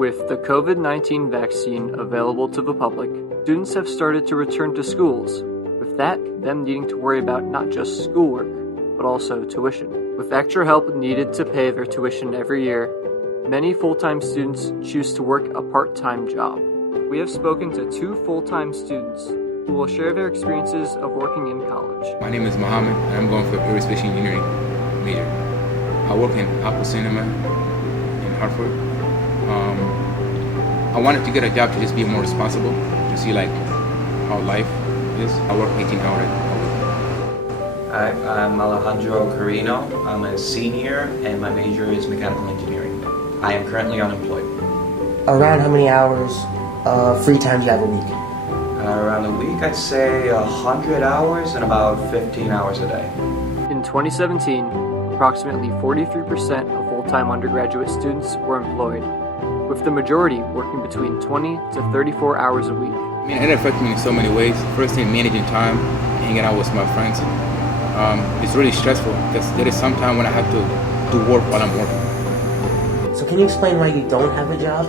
With the COVID-19 vaccine available to the public, students have started to return to schools, with that them needing to worry about not just schoolwork, but also tuition. With extra help needed to pay their tuition every year, many full-time students choose to work a part-time job. We have spoken to two full-time students who will share their experiences of working in college. My name is Mohammed, and I'm going for aerospace engineering major. I work in Apple Cinema in Hartford. I wanted to get a job to just be more responsible, to see like how life is. I work 18 hours a week. Hi, I'm Alejandro Carino. I'm a senior and my major is mechanical engineering. I am currently unemployed. Around how many hours free time do you have a week? Around a week, I'd say 100 hours and about 15 hours a day. In 2017, approximately 43% of full-time undergraduate students were employed, with the majority working between 20 to 34 hours a week. I mean, it affected me in so many ways. First thing, managing time, hanging out with my friends. It's really stressful because there is some time when I have to do work while I'm working. So can you explain why you don't have a job?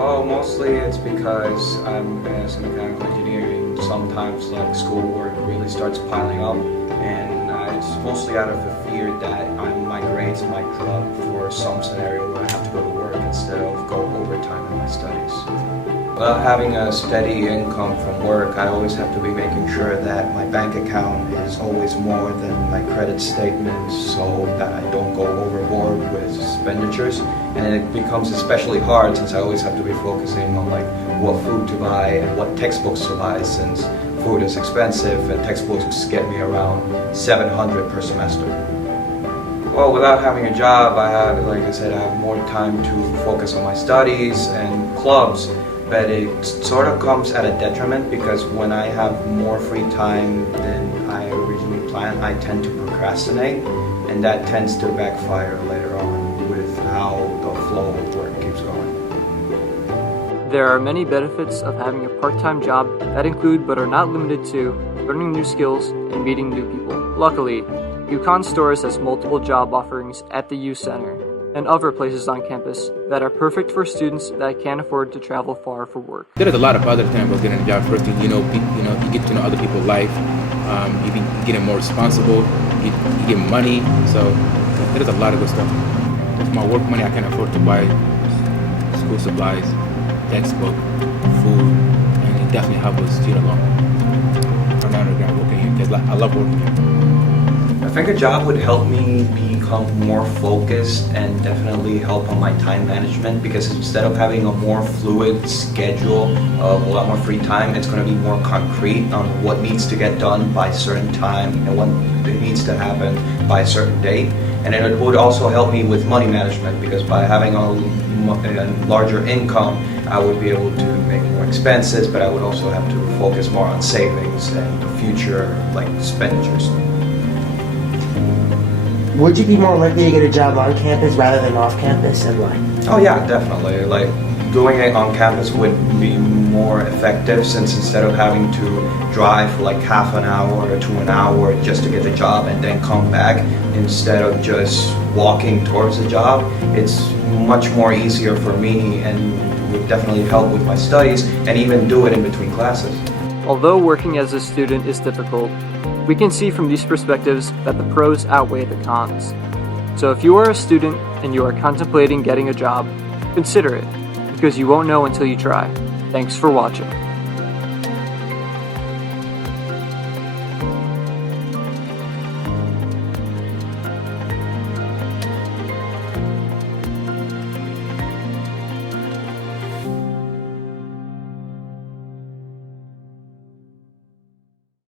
Oh, mostly it's because I'm as a mechanical engineering. Sometimes like schoolwork really starts piling up, and it's mostly out of the fear that my grades might drop for some scenario where I have to go to work instead of go overtime in my studies. Without having a steady income from work, I always have to be making sure that my bank account is always more than my credit statement so that I don't go overboard with expenditures. And it becomes especially hard since I always have to be focusing on like what food to buy and what textbooks to buy, since food is expensive and textbooks get me around $700 per semester. Well, without having a job, like I said, I have more time to focus on my studies and clubs. But it sort of comes at a detriment because when I have more free time than I originally planned, I tend to procrastinate, and that tends to backfire later on with how the flow of work keeps going. There are many benefits of having a part-time job that include but are not limited to learning new skills and meeting new people. Luckily, UConn Stores has multiple job offerings at the U Center and other places on campus that are perfect for students that can't afford to travel far for work. There is a lot of other things about getting a job. First thing, you get to know other people's life. You be getting more responsible. You get money. So there is a lot of good stuff. With my work money, I can afford to buy school supplies, textbook, food, and it definitely helps with student loan. I'm not regret working here because I love working here. I think a job would help me become more focused and definitely help on my time management, because instead of having a more fluid schedule of a lot more free time, it's going to be more concrete on what needs to get done by a certain time and what needs to happen by a certain date. And it would also help me with money management, because by having a larger income, I would be able to make more expenses, but I would also have to focus more on savings and the future like expenditures. Would you be more likely to get a job on campus rather than off campus, and why? Oh yeah, definitely. Like doing it on campus would be more effective, since instead of having to drive for like half an hour to an hour just to get the job and then come back, instead of just walking towards the job, it's much more easier for me and would definitely help with my studies and even do it in between classes. Although working as a student is difficult, we can see from these perspectives that the pros outweigh the cons. So if you are a student and you are contemplating getting a job, consider it, because you won't know until you try. Thanks for watching.